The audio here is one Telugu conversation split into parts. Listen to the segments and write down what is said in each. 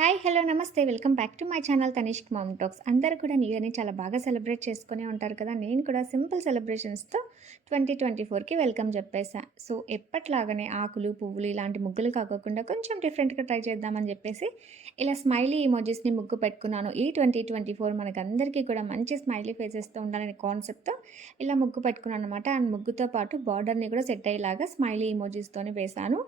హాయ్ హలో నమస్తే. Welcome back to my channel Tanishk mom talks. అందరూ కూడా న్యూ ఇయర్ని చాలా బాగా సెలబ్రేట్ చేసుకునే ఉంటారు కదా. నేను కూడా సింపుల్ సెలబ్రేషన్స్తో ట్వంటీ ట్వంటీ ఫోర్కి వెల్కమ్ చెప్పేసా. సో ఎప్పట్లాగానే ఆకులు పువ్వులు ఇలాంటి ముగ్గులు కాకుండా కొంచెం డిఫరెంట్గా ట్రై చేద్దామని చెప్పేసి ఇలా స్మైలీ ఇమోజెస్ని ముగ్గు పెట్టుకున్నాను. ఈ ట్వంటీ ట్వంటీ ఫోర్ మనకందరికీ కూడా మంచి స్మైలీ ఫేసెస్తో ఉండాలనే కాన్సెప్ట్తో ఇలా ముగ్గు పెట్టుకున్నాను అనమాట అండ్ ముగ్గుతో పాటు బార్డర్ని కూడా సెట్ అయ్యేలాగా స్మైలీ ఇమోజీస్తోనే వేశాను.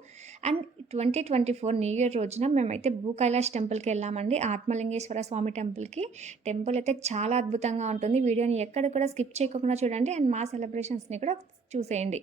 And twenty twenty four new year రోజున మేమైతే భూకైలాష్ టెంపుల్కి వెళ్ళామండి. ఆత్మలింగేశ్వర స్వామి టెంపుల్కి. టెంపుల్ అయితే చాలా అద్భుతంగా ఉంటుంది. వీడియోని ఎక్కడ కూడా స్కిప్ చేయకుండా చూడండి. అండ్ మా సెలబ్రేషన్స్ని కూడా చూసేయండి.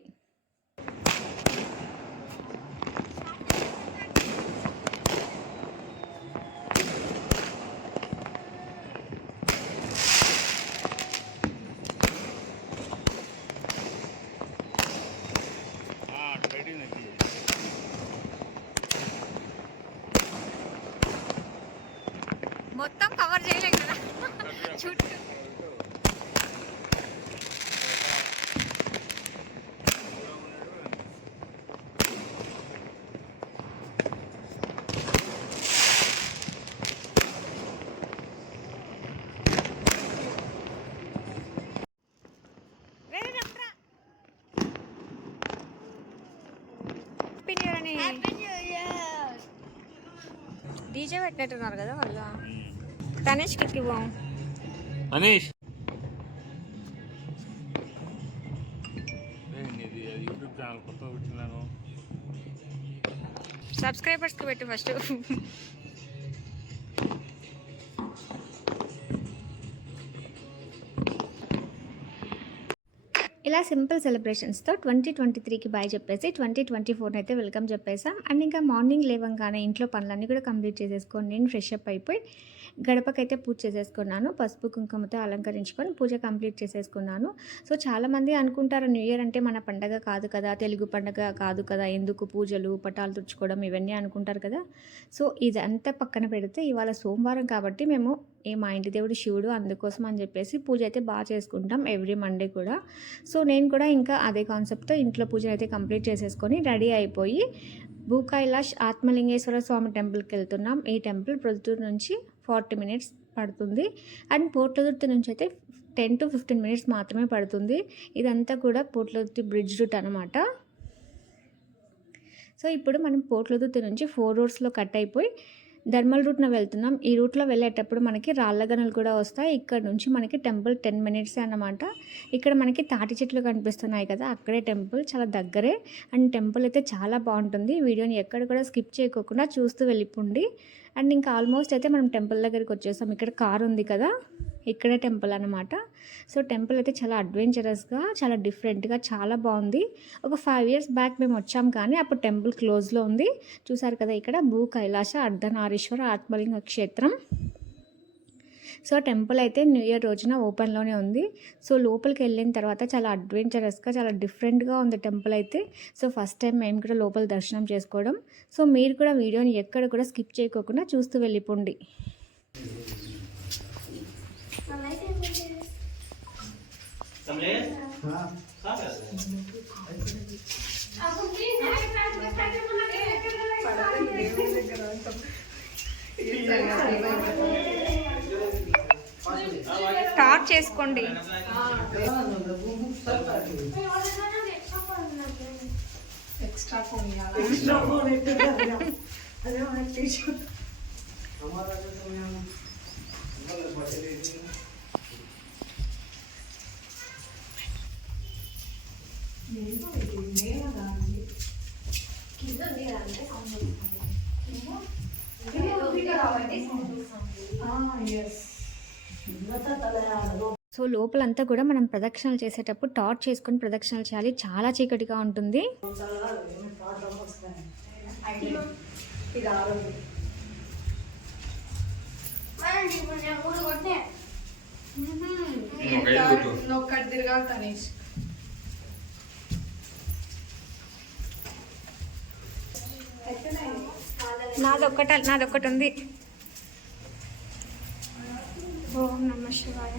డీజే పెట్టినట్టున్నారు కదా వాళ్ళు. తనేష్. కిక్కి బాం అనీష్ ఇది యూట్యూబ్ ఛానల్ కొత్త పెట్టినాను సబ్స్క్రైబర్స్కి పెట్టు ఫస్ట్ ఇలా సింపుల్ సెలబ్రేషన్స్తో ట్వంటీ ట్వంటీ త్రీకి బాయ్ చెప్పేసి ట్వంటీ ట్వంటీ ఫోర్ అయితే వెల్కమ్ చెప్పేసాం అండ్ ఇంకా మార్నింగ్ లేవంగానే ఇంట్లో పనులన్నీ కూడా కంప్లీట్ చేసేసుకొని నేను ఫ్రెష్ అప్ అయిపోయి గడపకైతే పూజ చేసేసుకున్నాను. పసుపు కుంకుమతో అలంకరించుకొని పూజ కంప్లీట్ చేసేసుకున్నాను. సో చాలామంది అనుకుంటారు న్యూ ఇయర్ అంటే మన పండగ కాదు కదా తెలుగు పండగ కాదు కదా ఎందుకు పూజలు పటాలు తుడుచుకోవడం ఇవన్నీ అనుకుంటారు కదా. సో ఇదంతా పక్కన పెడితే ఇవాళ సోమవారం కాబట్టి మేము ఏ మా ఇంటి దేవుడు శివుడు అందుకోసం అని చెప్పేసి పూజ అయితే బాగా చేసుకుంటాం ఎవ్రీ మండే కూడా. సో నేను కూడా ఇంకా అదే కాన్సెప్ట్తో ఇంట్లో పూజ అయితే కంప్లీట్ చేసేసుకొని రెడీ అయిపోయి భూకైలాష్ ఆత్మలింగేశ్వర స్వామి టెంపుల్కి వెళ్తున్నాం. ఈ టెంపుల్ ప్రొద్దుటూరు నుంచి ఫార్టీ మినిట్స్ పడుతుంది. అండ్ పోట్లదుర్తి నుంచి అయితే టెన్ టు ఫిఫ్టీన్ మినిట్స్ మాత్రమే పడుతుంది. ఇదంతా కూడా పోట్లదుర్తి బ్రిడ్జ్ రూట్ అనమాట సో ఇప్పుడు మనం పోట్లదుర్తి నుంచి ఫోర్ రోడ్స్లో కట్ అయిపోయి ధర్మల్ రూట్న వెళ్తున్నాం. ఈ రూట్లో వెళ్ళేటప్పుడు మనకి రాళ్ళగనులు కూడా వస్తాయి. ఇక్కడ నుంచి మనకి టెంపుల్ టెన్ మినిట్స్ అనమాట ఇక్కడ మనకి తాటి చెట్లు కనిపిస్తున్నాయి కదా అక్కడే టెంపుల్ చాలా దగ్గరే. అండ్ టెంపుల్ అయితే చాలా బాగుంటుంది. వీడియోని ఎక్కడ కూడా స్కిప్ చేయకోకుండా చూస్తూ వెళ్ళిపోండి. అండ్ ఇంకా ఆల్మోస్ట్ అయితే మనం టెంపుల్ దగ్గరికి వచ్చేసాం. ఇక్కడ కార్ ఉంది కదా ఇక్కడే టెంపుల్ అనమాట సో టెంపుల్ అయితే చాలా అడ్వెంచరస్గా చాలా డిఫరెంట్గా చాలా బాగుంది. ఒక ఫైవ్ ఇయర్స్ బ్యాక్ మేము వచ్చాం కానీ అప్పుడు టెంపుల్ క్లోజ్లో ఉంది. చూసారు కదా ఇక్కడ భూ కైలాస అర్ధనారీశ్వర ఆత్మలింగ క్షేత్రం. సో టెంపుల్ అయితే న్యూ ఇయర్ రోజున ఓపెన్లోనే ఉంది. సో లోపలికి వెళ్ళిన తర్వాత చాలా అడ్వెంచరస్గా చాలా డిఫరెంట్గా ఉంది టెంపుల్ అయితే. సో ఫస్ట్ టైం మేము కూడా లోపల దర్శనం చేసుకోవడం. సో మీరు కూడా వీడియోని ఎక్కడ కూడా స్కిప్ చేయకోకుండా చూస్తూ వెళ్ళిపోండి. స్టార్ట్ చేసుకోండి. ఎక్స్ట్రా ఫోన్ కింద కాబట్టి ఎస్ సో లోపలంతా కూడా మనం ప్రదక్షిణలు చేసేటప్పుడు టార్చ్ చేసుకొని ప్రదక్షిణలు చేయాలి. చాలా చీకటిగా ఉంటుంది. తిరగాలి తనేష్ నాదొక్కట నాదొక్కటి ఉంది ఓం నమ శివాయ.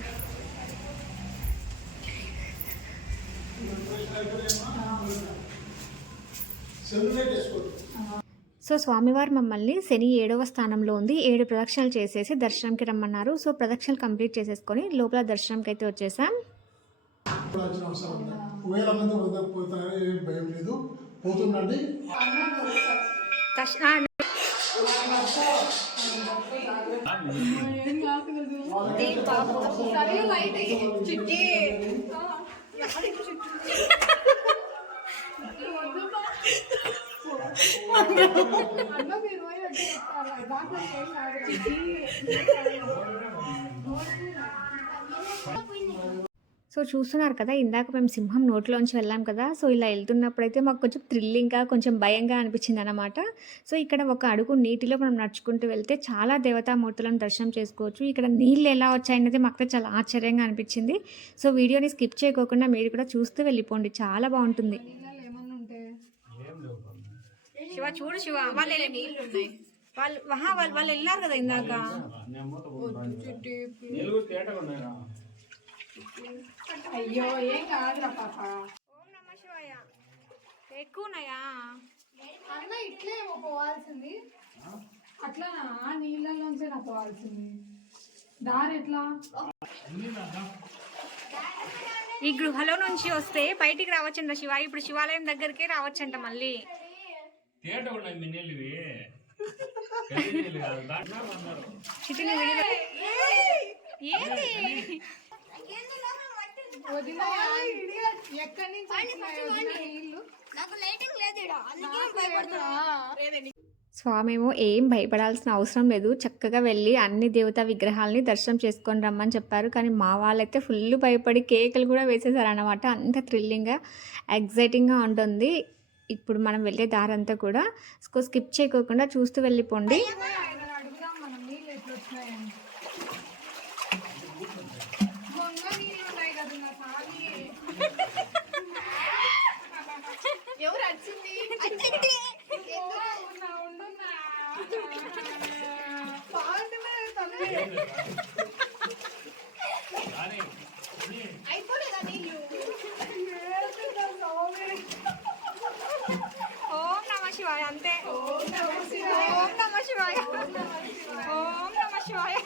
సో స్వామివారు మమ్మల్ని శని ఏడవ స్థానంలో ఉంది. ఏడు ప్రదక్షిణలు చేసేసి దర్శనంకి రమ్మన్నారు. సో ప్రదక్షిణలు కంప్లీట్ చేసేసుకొని లోపల దర్శనంకి అయితే వచ్చేసాం. వేల మంది ఏం భయం లేదు. పోతుండండి. చిట్టి అన్న మీరు పోయి అడ్డు చెప్తారా? దాంట్లో ఏం కాదు. చిట్టి సో చూస్తున్నారు కదా ఇందాక మేము సింహం నోట్లోంచి వెళ్ళాం కదా సో ఇలా వెళ్తున్నప్పుడైతే మాకు కొంచెం థ్రిల్లింగ్గా కొంచెం భయంగా అనిపించింది అనమాట సో ఇక్కడ ఒక అడుగు నీటిలో మనం నడుచుకుంటూ వెళ్తే చాలా దేవతామూర్తులను దర్శనం చేసుకోవచ్చు. ఇక్కడ నీళ్ళు ఎలా వచ్చాయనేది మాకు చాలా ఆశ్చర్యంగా అనిపించింది. సో వీడియోని స్కిప్ చేయకోకుండా మీరు కూడా చూస్తూ వెళ్ళిపోండి. చాలా బాగుంటుంది. శివ చూడు శివ వాళ్ళు వాళ్ళు వాళ్ళు వెళ్ళారు కదా ఇందాక. అయ్యో ఏం కాదురా పాప. ఓం నమ శివాయ. ఎక్కువ ఉన్నాయా అన్న ఇట్లే పోవాల్సింది. అట్లా ఆ నీళ్ళలోంచే నా పోవాల్సింది. దారి ఎట్లా? ఈ గృహలో నుంచి వస్తే బయటికి రావచ్చంట శివ ఇప్పుడు శివాలయం దగ్గరికే రావచ్చంట మళ్ళీ. తేటగా ఉన్నాయి మీ నీళ్ళు ఇవి గడ్డి నీళ్ళు? కాదు దాంట్లో అన్నారు చిటిని విడిగా ఏంటి వదిన ఎక్కడి నుంచి వచ్చినాయి వదిన నీళ్ళు స్వామేమో ఏం భయపడాల్సిన అవసరం లేదు. చక్కగా వెళ్ళి అన్ని దేవతా విగ్రహాలని దర్శనం చేసుకొని రమ్మని చెప్పారు. కానీ మా వాళ్ళైతే ఫుల్ భయపడి కేకులు కూడా వేసేసారు అనమాట అంత థ్రిల్లింగ్గా ఎగ్జైటింగ్గా ఉంటుంది ఇప్పుడు మనం వెళ్ళే దారంతా కూడా స్కో- స్కిప్ చేయకోకుండా చూస్తూ వెళ్ళిపోండి. ఆయన అడుగుదాం మనం నీళ్ళు ఎట్లా వచ్చినాయని మొన్న నీళ్ళు ఉన్నాయి కదా నా సామి ఎవరు వచ్చింది ఉన్నా, ఉండున్నా. పాడుతున్నా తల్లి. కానీ అయిపోలేదా నీళ్ళు ఏడుస్తుందా స్వామి? ఓం నమ శివాయ అంతే ఓం నమః శివాయ. ఓం నమ శివాయ ఓం నమ శివాయ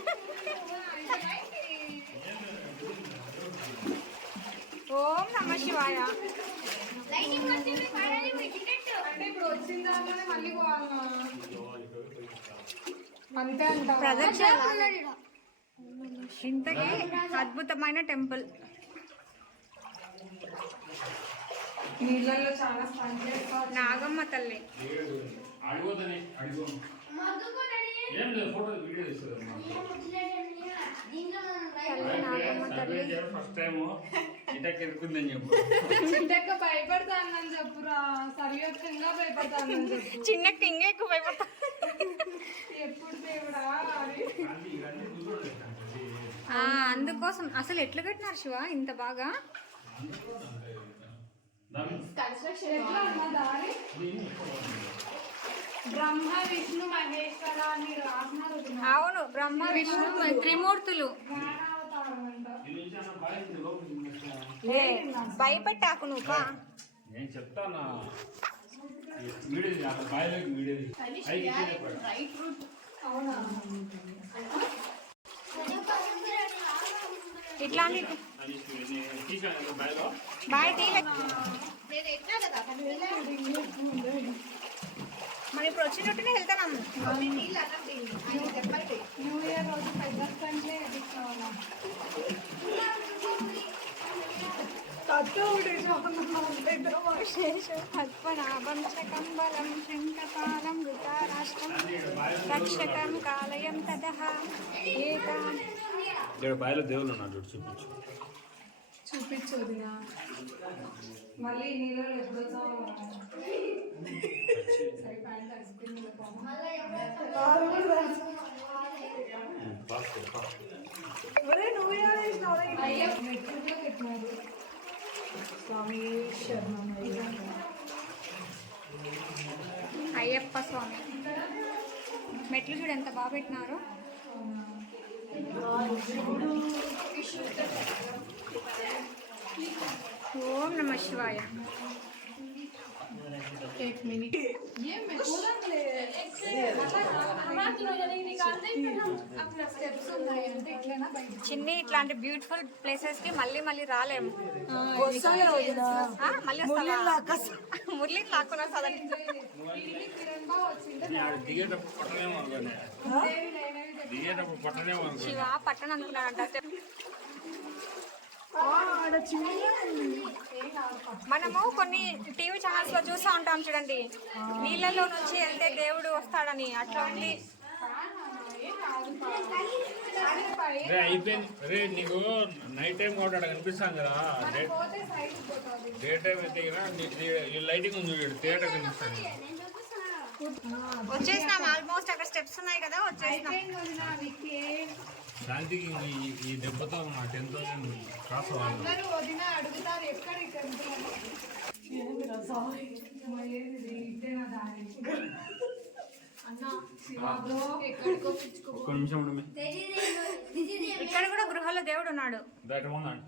ఓం నమ శివాయ. అంతే అంట. ప్రదక్షిణ ఇంతకీ అద్భుతమైన టెంపుల్. నాగమ్మ తల్లి. ఏం లేదు ఫోటో వీడియో తీసుకురా ఫస్ట్ టైం ఇటకి ఎరుకుందని చెప్పు. చిట్టక్క భయపడతానని చెప్పురా. సరియోత్తంగా భయపడతానని చెప్పు. చిన్నకి ఇంకా ఎక్కువ భయపడతా. ఎప్పుడు దేవుడా అందుకోసం. అసలు ఎట్లా కట్టినారు శివ ఇంత బాగా? ఎట్లా అన్న దారి బ్రహ్మ విష్ణు మహేశ్వర. అవును బ్రహ్మ విష్ణు త్రిమూర్తులు భయపెట్టాకు నువ్వు. నేను చెప్తానా? ఇట్లాంటి బాయ్ మరి ఇప్పుడు వచ్చినట్టునే వెళ్తున్నాం న్యూ ఇయర్ రోజు పెద్ద కంటే ఎదిగిపోవాలా పద్మనాభం శకంబలం శంఖపాలం ఋతారాష్ట్రం రక్షకం కాలయం తదహ ఏకా ఇక్కడ బాయిలో దేవుళ్ళు ఉన్నాడు చూడు చూపించు. చూపించు వదిన. మళ్ళీ నీళ్ళు ఎప్పుడు స్వామి అయ్యప్ప స్వామి. మెట్లు చూడు ఎంత బాగా పెట్టినారో. ఓం నమ శివాయ. एक मिनट ये मैं చూడండి స్టెప్స్ ఉన్నాయి అంటే ఇట్లనా బయట చిన్ని ఇట్లాంటి బ్యూటిఫుల్ ప్లేసెస్ కి మళ్ళీ మళ్ళీ రాలేము ఆ, మళ్ళీ వస్తావా మురళి లాక్కున్నా సదండి కిరణ్ బావ వచ్చింది మనము కొన్ని టీవీ ఛానల్స్లో చూస్తూ ఉంటాం చూడండి. నీళ్ళలో నుంచి వెళ్తే దేవుడు వస్తాడని. అట్లా ఉంది. రే అయిపోయింది. రే నీకు నైట్ టైం కూడా ఆడ కనిపిస్తాం కదా. డే పోతే సైడ్ పోతుంది డే టైం అయితే కదా నీ- నీ- ఈ లైటింగ్ ఉంది చూడు థియేటర్ కనిపిస్తాను వచ్చేసినాం ఆల్మోస్ట్ అక్కడ స్టెప్స్ ఉన్నాయి కదా వచ్చేసినాం. శాంతికి ఈ- దెబ్బతో మా టెన్ థౌసండ్ క్రాస్ అవ్వాలి అందరూ వదిన అడుగుతారు ఎక్కడ ఒక్క నిమిషం ఉండమే ఇక్కడ కూడా గృహలో దేవుడు ఉన్నాడు. దట్ వన్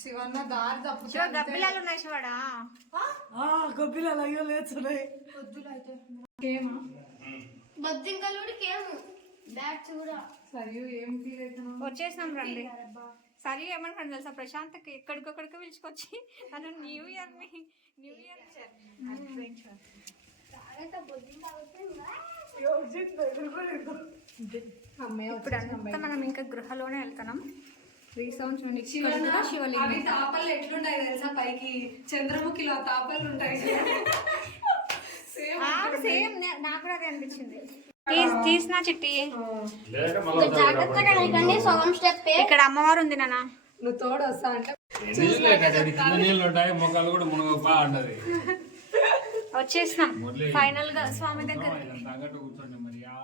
శివన్న దారి తప్పు శివ గబ్బిలాలు ఉన్నాయి శివడా? బ్యాట్స్ కూడా సరియు ఏం ఫీల్ అవుతున్నావు వచ్చేసినాం రండి. సరే ఏమనుకోండి తెలుసా? ప్రశాంత్కి ఎక్కడికొక్కడికి పిలుచుకొచ్చి నన్ను న్యూ ఇయర్ని న్యూ ఇయర్ ఇప్పుడు అంతా మనం ఇంకా గృహలోనే వెళ్తున్నాం. రీసౌండ్ చూడండి శివలింగం. తాపలు ఎట్లుంటాయి తెలుసా? పైకి చంద్రముఖిలో తాపలు ఉంటాయి. సేమ్ నాకు కూడా అదే అనిపించింది. తీసిన చిట్టి. ఇక్కడ అమ్మవారు ఉంది నాన్న. నువ్వు తోడు వస్తా అంటే వచ్చేసినాం. ఫైనల్గా స్వామి దగ్గర ఇదంతా అంగట్టు కూర్చోండి మరి యా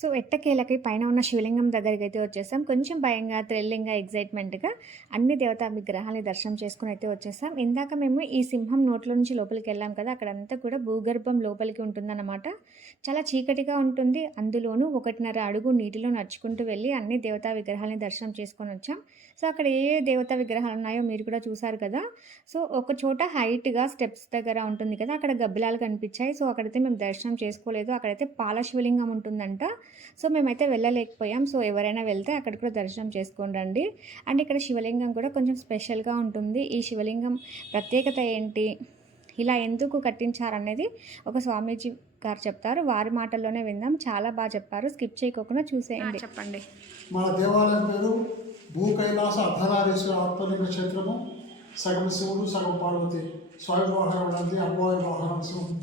సో ఎట్టకేలకి పైన ఉన్న శివలింగం దగ్గరికి అయితే వచ్చేసాం. కొంచెం భయంగా థ్రిల్లింగ్గా ఎగ్జైట్మెంట్గా అన్ని దేవతా విగ్రహాలని దర్శనం చేసుకుని అయితే వచ్చేసాం. ఇందాక మేము ఈ సింహం నోట్లో నుంచి లోపలికి వెళ్ళాం కదా అక్కడంతా కూడా భూగర్భం లోపలికి ఉంటుందన్నమాట. చాలా చీకటిగా ఉంటుంది. అందులోనూ ఒకటిన్నర అడుగు నీటిలో నడుచుకుంటూ వెళ్ళి అన్ని దేవతా విగ్రహాలని దర్శనం చేసుకొని వచ్చాం. సో అక్కడ ఏ ఏ దేవతా విగ్రహాలు ఉన్నాయో మీరు కూడా చూసారు కదా? సో ఒక చోట హైట్గా స్టెప్స్ దగ్గర ఉంటుంది కదా అక్కడ గబ్బిలాలు కనిపించాయి. సో అక్కడైతే మేము దర్శనం చేసుకోలేదు. అక్కడైతే పాల శివలింగం ఉంటుందంట. సో మేమైతే వెళ్ళలేకపోయాం. సో ఎవరైనా వెళ్తే అక్కడ కూడా దర్శనం చేసుకొని రండి. అండ్ ఇక్కడ శివలింగం కూడా కొంచెం స్పెషల్గా ఉంటుంది. ఈ శివలింగం ప్రత్యేకత ఏంటి? ఇలా ఎందుకు కట్టించారనేది ఒక స్వామీజీ గారు చెప్తారు. వారి మాటల్లోనే విందాం. చాలా బాగా చెప్పారు. స్కిప్ చేయకోకుండా చూసేయండి. చెప్పండి. మన దేవాలయం పేరు భూ కైలాస అర్ధనారీశ్వర ఆత్మలింగ క్షేత్రము సగం శివుడు సగం పార్వతి స్వామి వాహనం ఉన్నది అమ్మవారి వాహనం శివుడు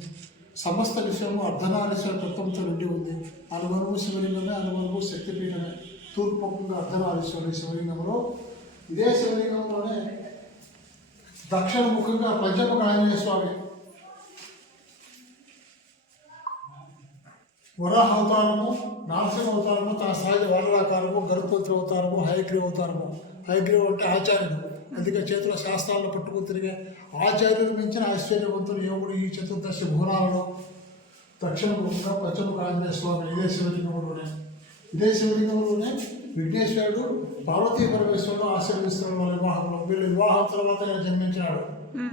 సమస్త విషయము అర్ధనారీశ్వర తత్వంతో నిండి ఉంది. అనుమనువు శివలింగమే అనుమనువు శక్తిపీఠమే. తూర్పు అర్ధనారీశ్వరుడు శివలింగంలో ఇదే శివలింగంలోనే దక్షిణముఖంగా పంచముఖ ఆంజనేయ స్వామి వరాహ అవతారము నరసింహ అవతారము తన సహజ వరలాకారము గరుపంత్రి అవతారము హయగ్రీవ అవతారము హయగ్రీవ అంటే ఆచార్యుడు. అందుకే చేతుల శాస్త్రాలను పట్టుకుని తిరిగే ఆచార్యులు మించిన ఆశ్చర్యవంతుడు యోగుడు ఈ చతుర్దశి భువనాలలో దక్షిణ ముఖంగా పశ్చిమ ఆంజనేయ స్వామి ఇదే శివలింగంలోనే. ఇదే శివలింగంలోనే విఘ్నేశ్వరుడు పార్వతీ పరమేశ్వరుడు ఆశీర్వదిస్తున్నాడు వాళ్ళ వివాహంలో. వీళ్ళు వివాహం తర్వాత జన్మించినాడు.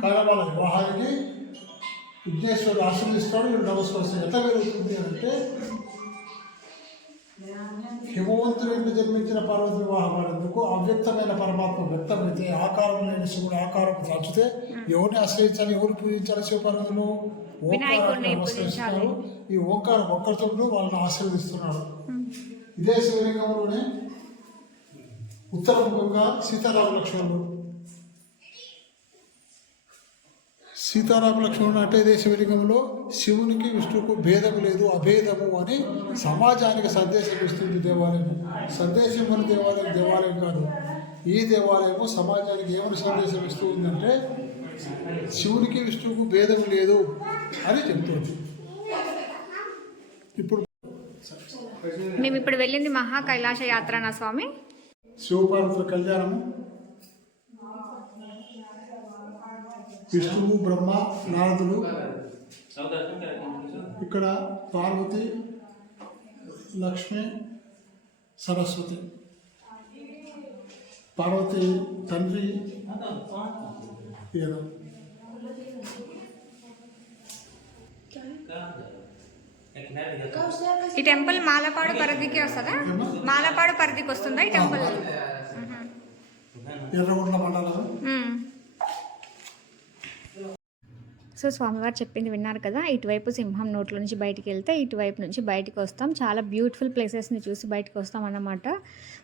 కానీ వాళ్ళ వివాహానికి విఘ్నేశ్వరుడు ఆశీర్వదిస్తాడు వీళ్ళు నమస్కరిస్తాడు ఎట్లా పెరుగుతుంది అంటే హిమవంతుడు జన్మించిన పార్వతి వివాహం ఆడేందుకు అవ్యక్తమైన పరమాత్మ వ్యక్తమైతే ఆకారం లేని శివుడు ఆకారం దాచితే ఎవరిని ఆశ్రయించాలి ఎవరు పూజించాలి శివపార్వతులు నమస్కరిస్తున్నారు ఈ ఓంకారం ఒక్కరితో వాళ్ళని ఆశీర్వదిస్తున్నాడు ఇదే శివలింగంలోనే ఉత్తరముఖంగా సీతారామ లక్ష్మణుడు సీతారామ లక్ష్మణుడు అంటే ఇదే శివలింగంలో శివునికి విష్ణువుకు భేదము లేదు అభేదము అని సమాజానికి సందేశం ఇస్తుంది దేవాలయం. సందేశం అని దేవాలయం దేవాలయం కాదు. ఈ దేవాలయము సమాజానికి ఏమని సందేశం ఇస్తూ ఉందంటే శివునికి విష్ణువుకు భేదం లేదు అని చెప్తుంది. ఇప్పుడు మేము ఇప్పుడు వెళ్ళింది మహా కైలాస యాత్రనా స్వామి? శివపార్వతుల కళ్యాణము. విష్ణువు బ్రహ్మ నారదుడు ఇక్కడ పార్వతి లక్ష్మి సరస్వతి. పార్వతి తండ్రి ఈ టెంపుల్ మాలపాడు పరిధికి వస్తుందా? మాలపాడు పరిధికి వస్తుందా ఈ టెంపుల్? ఎర్రగొండ మండలం. సో స్వామివారు చెప్పింది విన్నారు కదా ఇటువైపు సింహం నోట్లో నుంచి బయటికి వెళ్తే ఇటువైపు నుంచి బయటకు వస్తాం. చాలా బ్యూటిఫుల్ ప్లేసెస్ని చూసి బయటకు వస్తాం అన్నమాట.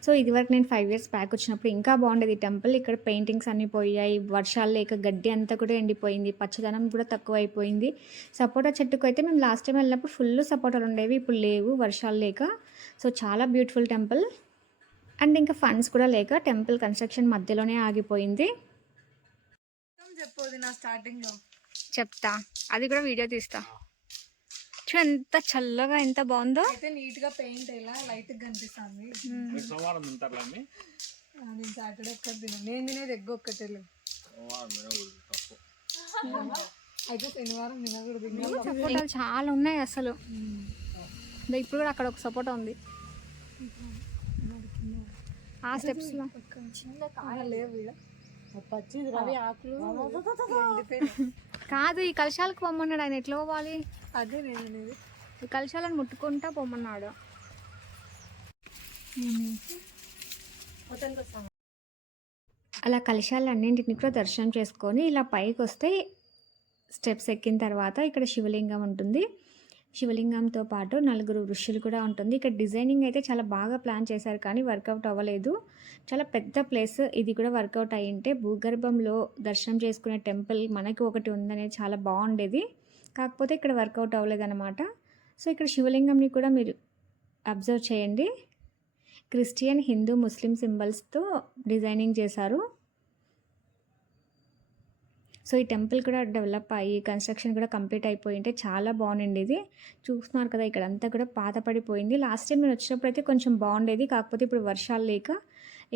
సో ఇదివరకు నేను ఫైవ్ ఇయర్స్ బ్యాక్ వచ్చినప్పుడు ఇంకా బాగుండేది ఈ టెంపుల్ ఇక్కడ పెయింటింగ్స్ అన్నీ పోయాయి వర్షాలు లేక గడ్డి అంతా కూడా ఎండిపోయింది పచ్చదనం కూడా తక్కువ అయిపోయింది సపోటా చెట్టుకు అయితే మేము లాస్ట్ టైం వెళ్ళినప్పుడు ఫుల్ సపోటాలు ఉండేవి ఇప్పుడు లేవు వర్షాలు లేక. సో చాలా బ్యూటిఫుల్ టెంపుల్ అండ్ ఇంకా ఫండ్స్ కూడా లేక టెంపుల్ కన్స్ట్రక్షన్ మధ్యలోనే ఆగిపోయింది. చెప్పోది నా స్టార్టింగ్లో చెప్తా. అది కూడా వీడియో తీస్తా. చూడు ఎంత చల్లగా ఎంత బాగుందో. అయితే నీట్గా పెయింట్ ఇలా లైట్గా కనిపిస్తుంది. మీరు సోమవారం తింటారులే అన్ని? ఆ, నేను సాటర్డే ఒక్కటి తిన్నాను నేను తినేది ఎగ్ ఒక్కటే లేదు సోమవారం తినకూడదు తప్పు. అయితే శనివారం తినకూడదు. సపోటాలు చాలా ఉన్నాయి అసలు. ఇప్పుడు కూడా అక్కడ ఒక సపోటా ఉంది. ఆ స్టెప్స్లో. చిన్న కాయ లేవు. అవి ఆకులు ఎండిపోయినాయి. కాదు ఈ కలశాలకు పొమ్మన్నాడు ఆయన. ఎట్లా పోవాలి? అదే నేను అనేది. ఈ కలశాలను ముట్టుకుంటా పొమ్మన్నాడు. అలా కలశాలన్నింటిని కూడా దర్శనం చేసుకొని ఇలా పైకి వస్తే స్టెప్స్ ఎక్కిన తర్వాత ఇక్కడ శివలింగం ఉంటుంది. శివలింగంతో పాటు నలుగురు ఋషులు కూడా ఉంటుంది. ఇక్కడ డిజైనింగ్ అయితే చాలా బాగా ప్లాన్ చేశారు కానీ వర్కౌట్ అవ్వలేదు. చాలా పెద్ద ప్లేస్ ఇది కూడా వర్కౌట్ అయ్యింటే భూగర్భంలో దర్శనం చేసుకునే టెంపుల్ మనకి ఒకటి ఉందనేది చాలా బాగుండేది. కాకపోతే ఇక్కడ వర్కౌట్ అవ్వలేదు అనమాట సో ఇక్కడ శివలింగంని కూడా మీరు అబ్జర్వ్ చేయండి. క్రిస్టియన్ హిందూ ముస్లిం సింబల్స్తో డిజైనింగ్ చేశారు. సో ఈ టెంపుల్ కూడా డెవలప్ అయ్యి కన్స్ట్రక్షన్ కూడా కంప్లీట్ అయిపోయి ఉంటే చాలా బాగుండింది ఇది. చూస్తున్నారు కదా ఇక్కడ అంతా కూడా పాత పడిపోయింది. లాస్ట్ టైం నేను వచ్చినప్పుడు అయితే కొంచెం బాగుండేది కాకపోతే ఇప్పుడు వర్షాలు లేక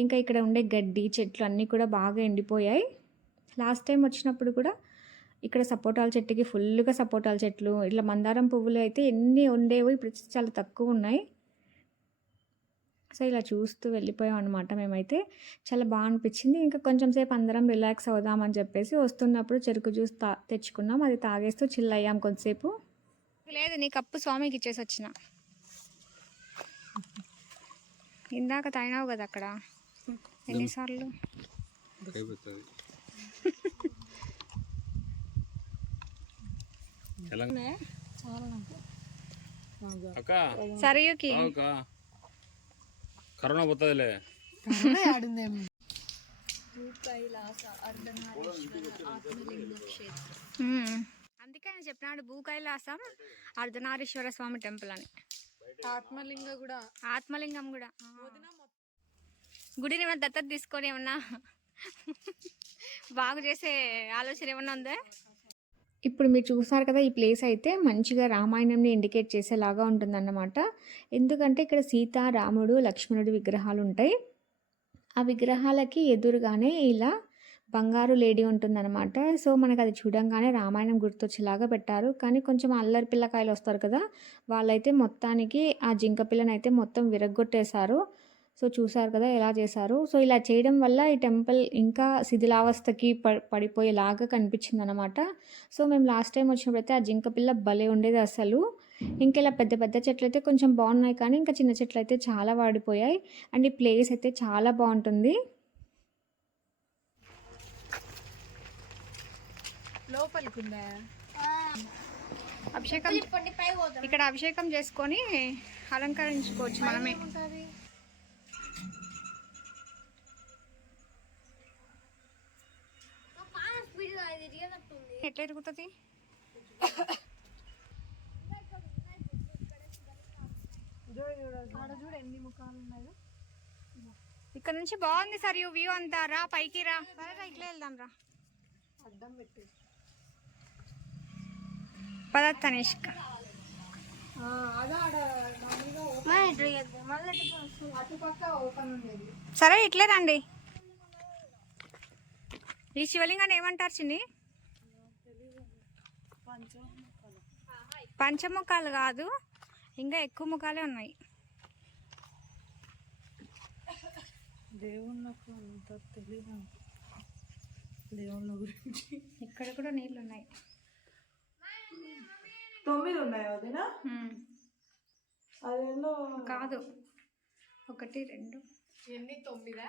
ఇంకా ఇక్కడ ఉండే గడ్డి చెట్లు అన్నీ కూడా బాగా ఎండిపోయాయి. లాస్ట్ టైం వచ్చినప్పుడు కూడా ఇక్కడ సపోటాల చెట్టుకి ఫుల్గా సపోటాల చెట్లు ఇట్లా మందారం పువ్వులు అయితే ఎన్ని ఉండేవో ఇప్పుడు చాలా తక్కువ ఉన్నాయి. సో ఇలా చూస్తూ వెళ్ళిపోయాం అనమాట మేమైతే. చాలా బాగా అనిపించింది ఇంకా కొంచెం సేపు అందరం రిలాక్స్ అవుదామని చెప్పేసి వస్తున్నప్పుడు చెరుకు జ్యూస్ తా తెచ్చుకున్నాం. అది తాగేస్తూ చిల్ అయ్యాం కొంతసేపు. లేదు నీ కప్పు స్వామికి ఇచ్చేసి వచ్చిన. ఇందాక తాగినావు కదా అక్కడ. ఎన్నిసార్లు? సరయుకి. కరోనా పోతుందిలే. అందుకే ఆయన చెప్పినాడు భూ కైలాసం అర్ధనారీశ్వర స్వామి టెంపుల్ అని. ఆత్మలింగ కూడా. ఆత్మలింగం కూడా. గుడిని ఏమన్నా దత్తత తీసుకొని ఏమన్నా? బాగు చేసే ఆలోచన ఏమన్నా ఉందా? ఇప్పుడు మీరు చూస్తున్నారు కదా ఈ ప్లేస్ అయితే మంచిగా రామాయణంని ఇండికేట్ చేసేలాగా ఉంటుందన్నమాట. ఎందుకంటే ఇక్కడ సీత రాముడు లక్ష్మణుడు విగ్రహాలు ఉంటాయి. ఆ విగ్రహాలకి ఎదురుగానే ఇలా బంగారు లేడీ ఉంటుందన్నమాట. సో మనకు అది చూడంగానే రామాయణం గుర్తొచ్చేలాగా పెట్టారు. కానీ కొంచెం అల్లరి పిల్లకాయలు వస్తారు కదా వాళ్ళైతే మొత్తానికి ఆ జింక పిల్లని అయితే మొత్తం విరగ్గొట్టేశారు. సో చూసారు కదా ఎలా చేశారు. సో ఇలా చేయడం వల్ల ఈ టెంపుల్ ఇంకా శిథిలావస్థకి ప పడిపోయేలాగా కనిపించింది అనమాట సో మేము లాస్ట్ టైం వచ్చినప్పుడైతే ఆ జింక పిల్ల భలే ఉండేది అసలు. ఇంకా ఇలా పెద్ద పెద్ద చెట్లు అయితే కొంచెం బాగున్నాయి కానీ ఇంకా చిన్న చెట్లు అయితే చాలా వాడిపోయాయి. అండ్ ఈ ప్లేస్ అయితే చాలా బాగుంటుంది. అభిషేకం ఇక్కడ అభిషేకం చేసుకొని అలంకరించుకోవచ్చు మనమే స్పీడ్ అది చూడు ఎన్ని ముఖాలు ఉన్నాయో. ఇక్కడ నుంచి బాగుంది సర్ వ్యూ అంతా. రా పైకి రా. సరే రా ఇట్లా వెళ్దాం రా. అడ్డం పెట్టి పద తనిష్క. సరే ఇట్లే రండి. ఈ శివలింగాన్ని ఏమంటారు చిన్ని? పంచముఖాలు కాదు ఇంకా ఎక్కువ ముఖాలే ఉన్నాయి. దేవుళ్ళకు అంత తెలియదు దేవుళ్ళ గురించి. ఇక్కడ కూడా నీళ్ళు ఉన్నాయి. తొమ్మిది ఉన్నాయి వదినా? అదేందో? కాదు. ఒకటి రెండు. ఎన్ని? తొమ్మిదా?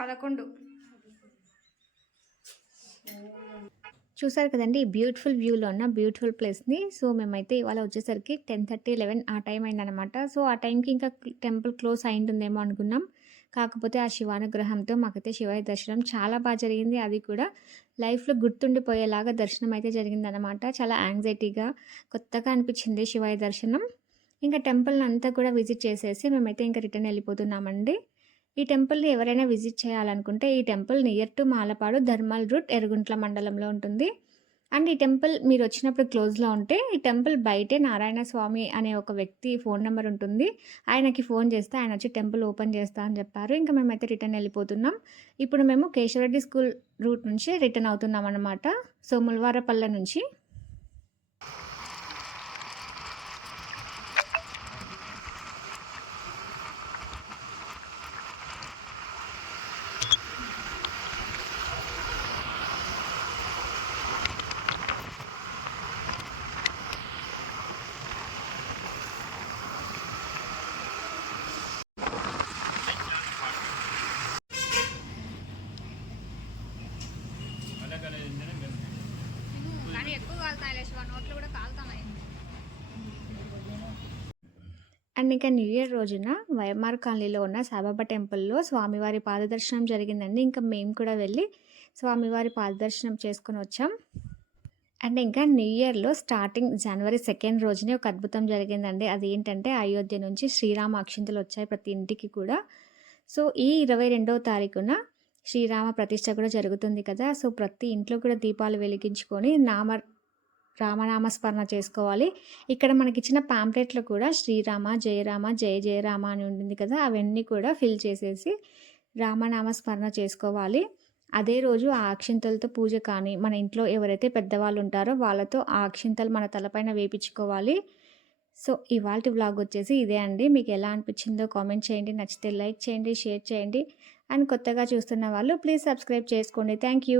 పదకొండు. చూసారు కదండి? బ్యూటిఫుల్ వ్యూలో ఉన్న బ్యూటిఫుల్ ప్లేస్ని. సో మేమైతే ఇవాళ వచ్చేసరికి టెన్ థర్టీ లెవెన్ ఆ టైం అయిందనమాట సో ఆ టైంకి ఇంకా టెంపుల్ క్లోజ్ అయింటుందేమో అనుకున్నాం. కాకపోతే ఆ శివానుగ్రహంతో మాకైతే శివయ్య దర్శనం చాలా బాగా జరిగింది. అది కూడా లైఫ్లో గుర్తుండిపోయేలాగా దర్శనం అయితే జరిగిందనమాట చాలా యాంగ్జైటీగా కొత్తగా అనిపించింది శివయ్య దర్శనం. ఇంకా టెంపుల్ని అంతా కూడా విజిట్ చేసేసి మేమైతే ఇంకా రిటర్న్ వెళ్ళిపోతున్నామండి. ఈ టెంపుల్ని ఎవరైనా విజిట్ చేయాలనుకుంటే ఈ temple near to Malapadu thermal route Yerraguntla మండలంలో ఉంటుంది. అండ్ ఈ టెంపుల్ మీరు వచ్చినప్పుడు క్లోజ్లో ఉంటే ఈ టెంపుల్ బయటే నారాయణ స్వామి అనే ఒక వ్యక్తి ఫోన్ నెంబర్ ఉంటుంది. ఆయనకి ఫోన్ చేస్తే ఆయన వచ్చి టెంపుల్ ఓపెన్ చేస్తా అని చెప్పారు. ఇంకా మేమైతే రిటర్న్ వెళ్ళిపోతున్నాం. ఇప్పుడు మేము కేశవరెడ్డి స్కూల్ రూట్ నుంచి రిటర్న్ అవుతున్నాం అనమాట సో ముల్వారపల్లె నుంచి కానీ ఎక్కువ కాలుతాయి నోట్లు కూడా కాలుతున్నాయి అండ్ ఇంకా న్యూ ఇయర్ రోజున వైఎంఆర్ కాలనీలో ఉన్న సాయిబాబా టెంపుల్లో స్వామివారి పాదదర్శనం జరిగిందండి. ఇంకా మేము కూడా వెళ్ళి స్వామివారి పాదదర్శనం చేసుకుని వచ్చాం. అండ్ ఇంకా న్యూ ఇయర్లో స్టార్టింగ్ జనవరి సెకండ్ రోజునే ఒక అద్భుతం జరిగిందండి. అది ఏంటంటే అయోధ్య నుంచి శ్రీరామ అక్షింతలు వచ్చాయి ప్రతి ఇంటికి కూడా. సో ఈ ఇరవై రెండవ తారీఖున శ్రీరామ ప్రతిష్ట కూడా జరుగుతుంది కదా. సో ప్రతి ఇంట్లో కూడా దీపాలు వెలిగించుకొని నామ రామనామస్మరణ చేసుకోవాలి. ఇక్కడ మనకి ఇచ్చిన పాంప్లెట్లో కూడా శ్రీరామ జయరామ జయ జయరామ అని ఉంటుంది కదా అవన్నీ కూడా ఫిల్ చేసేసి రామనామస్మరణ చేసుకోవాలి. అదే రోజు ఆ అక్షింతలతో పూజ కానీ మన ఇంట్లో ఎవరైతే పెద్దవాళ్ళు ఉంటారో వాళ్ళతో ఆ అక్షింతలు మన తలపైన వేపించుకోవాలి. సో ఇవాళ వ్లాగ్ వచ్చేసి ఇదే అండి. మీకు ఎలా అనిపించిందో కామెంట్ చేయండి. నచ్చితే లైక్ చేయండి షేర్ చేయండి. అండ్ కొత్తగా చూస్తున్న వాళ్ళు ప్లీజ్ సబ్స్క్రైబ్ చేసుకోండి. Thank you.